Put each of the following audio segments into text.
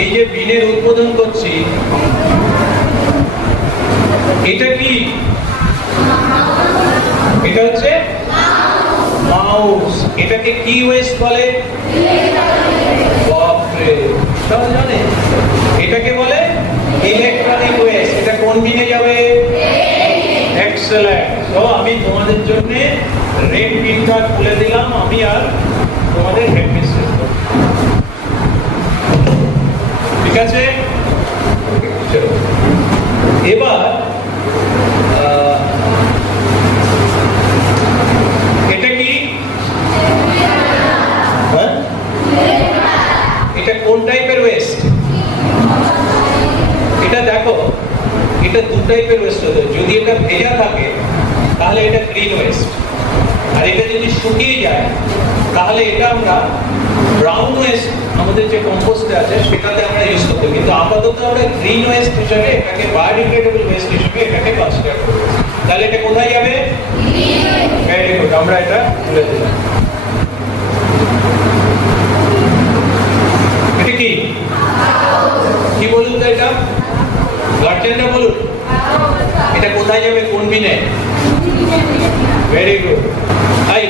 এই যে বিনের উদ্বোধন করছি, এটা কি? এটা হচ্ছে মাউস। এটাকে কি ওয়েস্ট বলে? জানে? এটাকে বলে ইলেকট্রনিক ওয়েস্ট এটা কোন বিনে যাবে? এক্সেলেন্ট তো আমি তোমাদের জন্য রেড পিনটা খুলে দিলাম, আমি আর তোমাদের হেডমিস্ট্রেস ঠিক আছে? এবার এটা কি? হ্যাঁ? এটা কোন টাইপের ওয়েস্ট এটা দেখো, এটা দু টাইপের ওয়েস্ট হতে যদি এটা ভেজা থাকে, তাহলে এটা গ্রিন ওয়েস্ট আর এটা যদি শুকিয়ে যায়, তাহলে এটা আমরা ব্রাউন ওয়েস্ট আমাদের যে কম্পোস্ট আছে, সেটাতে আমরা ইউজ করতে কিন্তু আপাতত আমরা গ্রিন ওয়েস্ট হিসাবে এটাকে বায়োডিগ্রেডেবল ওয়েস্ট হিসেবে এটাকে কনসিডার করব। তাহলে এটা কোথায় যাবে? ভেরি গুড আমরা এটা তুলে দিলাম এটা কি? কি বলুন তো এটা? গার্জেনরা বলুন। এটা কোথায় যাবে? কোন বিনে? ভেরি গুড তাই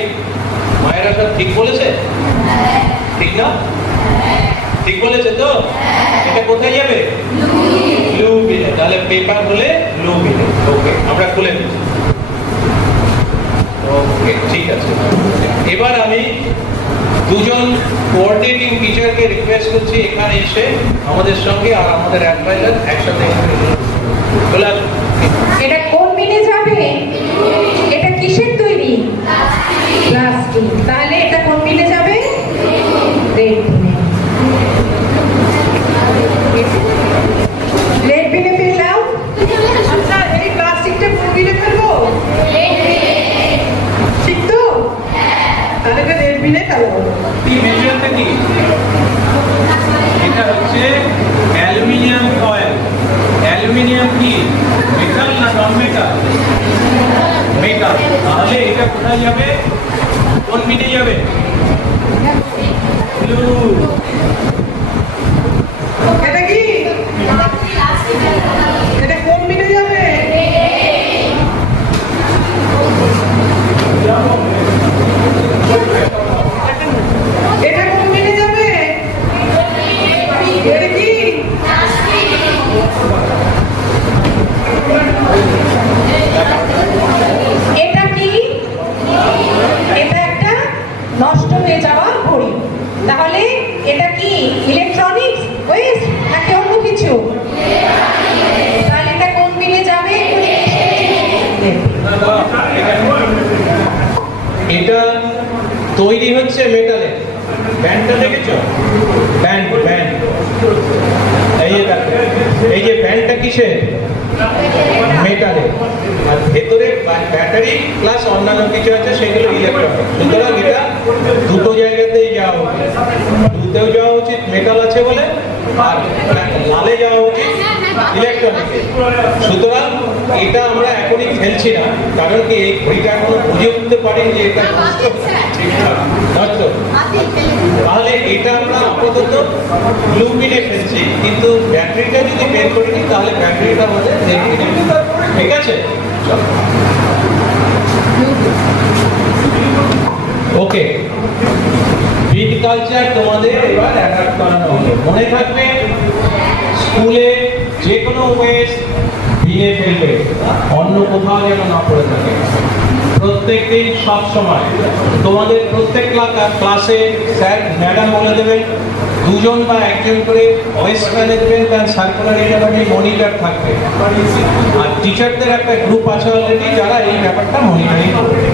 মায়েরা সব ঠিক বলেছে? ঠিক না? ঠিক বলেছে তো? এটা কোথায় যাবে? ব্লু তাহলে পেপার হলে ব্লু ওকে আমরা খুলে দিচ্ছি ওকে ঠিক আছে। এবার আমি দুজন কোঅর্ডিনেটিং টিচারকে রিকোয়েস্ট করছি এখানে এসে, আমাদের সঙ্গে আর আমাদের অ্যাডভাইজার একসাথে। চলে। এটা কোন বিনে যাবে এটা কিসের তৈরি প্লাস্টিক তাহলে এটা কোন বিনে যাবে রেড বিনে রেড বিনে ফেললাম আচ্ছা এই প্লাস্টিকটা কোন বিনে ফেলব ঠিক তো তাহলে এটা রেড বিনে ফেলব এটা হচ্ছে অ্যালুমিনিয়াম ফয়েল। অ্যালুমিনিয়াম কি? মেটাল না নন মেটাল মেটাল তাহলে এটা কোথায় যাবে? কোন মিনে যাবে? ব্লু এটা তৈরি হচ্ছে মেটালে ব্যান্ডটা দেখেছ? Band band. এই যে এই যে ব্যান্ডটা কিসের? মেটালে আর ভেতরে ব্যাটারি প্লাস অন্যান্য কিছু আছে, সেগুলো ইলেকট্রনিক সুতরাং এটা দুটো জায়গাতেই যাওয়া উচিত। দুতেও যাওয়া উচিত মেটাল আছে বলে, আর লালে যাওয়া উচিত ইলেকট্রনিকে সুতরাং এটা আমরা এখনই ফেলছি না কারণ কি এই ঘড়িটা এখনও বুঝে উঠতে পারিনি যে এটা ঠিকঠাক। তাহলে এটা আমরা আপাতত ব্লু পিনে ফেলছি কিন্তু ব্যাটারিটা যদি বের করে নিই তাহলে ব্যাটারিটা আমাদের ঠিক আছে? ওকে। বিট কালচার তোমাদের এবার অ্যাডাপ্ট করানো হবে। মনে থাকবে স্কুলে যে কোনো ওয়েস্ট বিনে ফেলবে অন্য কোথাও যেন না পড়ে থাকে। প্রত্যেক দিন সব সময় তোমাদের প্রত্যেক ক্লা- ক্লাসে স্যার, ম্যাডাম বলে দেবেন, দুজন বা একজন করে waste management and circular academy monitor থাকবে। আর টিচারদের একটা গ্রুপ আছে অলরেডি যারা এই ব্যাপারটা মনিটরিং করবে।